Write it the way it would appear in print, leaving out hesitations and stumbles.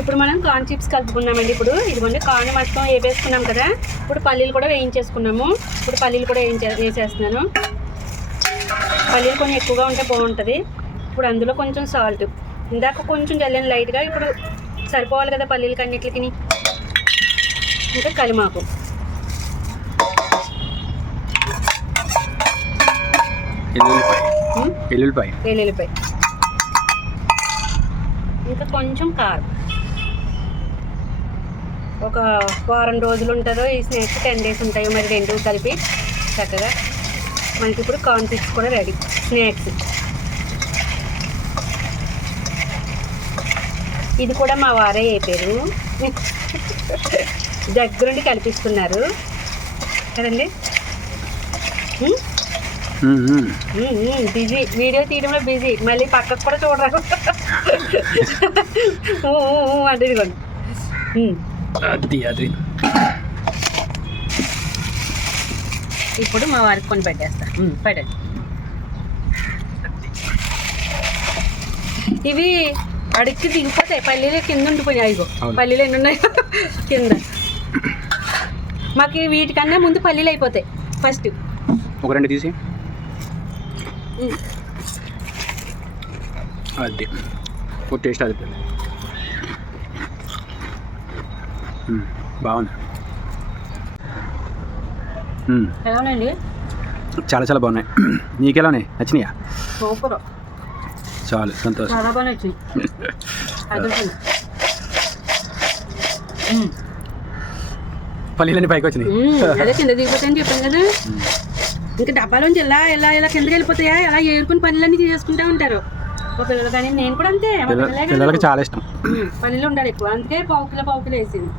ఇప్పుడు మనం corn chips కలుపుకున్నామండి. ఇప్పుడు ఇదిగోండి కార్న్ మొత్తం వేపేసుకున్నాం కదా. ఇప్పుడు పల్లీలు కూడా వేయించేసుకున్నాము. ఇప్పుడు పల్లీలు కూడా వేసేస్తున్నాను. పల్లీలు కొంచెం ఎక్కువగా ఉంటే బాగుంటుంది. ఇప్పుడు అందులో కొంచెం సాల్ట్, ఇందాక కొంచెం జల్లిన లైట్గా, ఇప్పుడు సరిపోవాలి కదా పల్లీలకి అన్నిటికి. ఇంకా కలిమాకు, వెల్లుల్లిపాయ, ఇంకా కొంచెం కారం. ఒక వారం రోజులు ఉంటుందో ఈ స్నాక్స్, 10 days ఉంటాయో మరి, రెండు కలిపి చక్కగా మనకి ఇప్పుడు కార్న్ చిప్స్ కూడా రెడీ. స్నాక్స్ ఇది కూడా మా వారే వేపారు, దగ్గరుండి కల్పిస్తున్నారు కదండి. బిజీ, వీడియో తీయడంలో బిజీ, మళ్ళీ పక్కకు కూడా చూడరు అంటే. ఇదిగోండి ఇప్పుడు మా వారికి కొని పెట్టేస్తా. పెట్టండి. ఇవి అడిగి దిగిపోతాయి, పల్లీలు కింద ఉండిపోయినాయి. ఇగో పల్లీలు ఎన్ని ఉన్నాయి కింద. మాకు వీటికన్నా ముందు పల్లీలు అయిపోతాయి ఫస్ట్. ఒక రెండు తీసి అది టేస్ట్ అది బాగుంది. ఎలానండి? చాలా చాలా బాగున్నాయి. నీకెలా ఉన్నాయి? నచ్చినాయా? సూపర్, చాలు, సంతోషం. చాలా బాగా నచ్చింది. పల్లీలన్నీ పైకి వచ్చినాయి. అదే కింద దిగిపోతాయని చెప్పాను కదా. ఇంకా డబ్బాలోంచి ఎలా ఎలా ఎలా కిందకి వెళ్ళిపోతాయా, ఎలా ఏరుకుని పల్లీలన్నీ చేసుకుంటూ ఉంటారు మా పిల్లలు. కానీ నేను కూడా అంతే, పిల్లలకి చాలా ఇష్టం పల్లీలు ఉండాలి ఎక్కువ, అందుకే పావు కిలో వేసింది.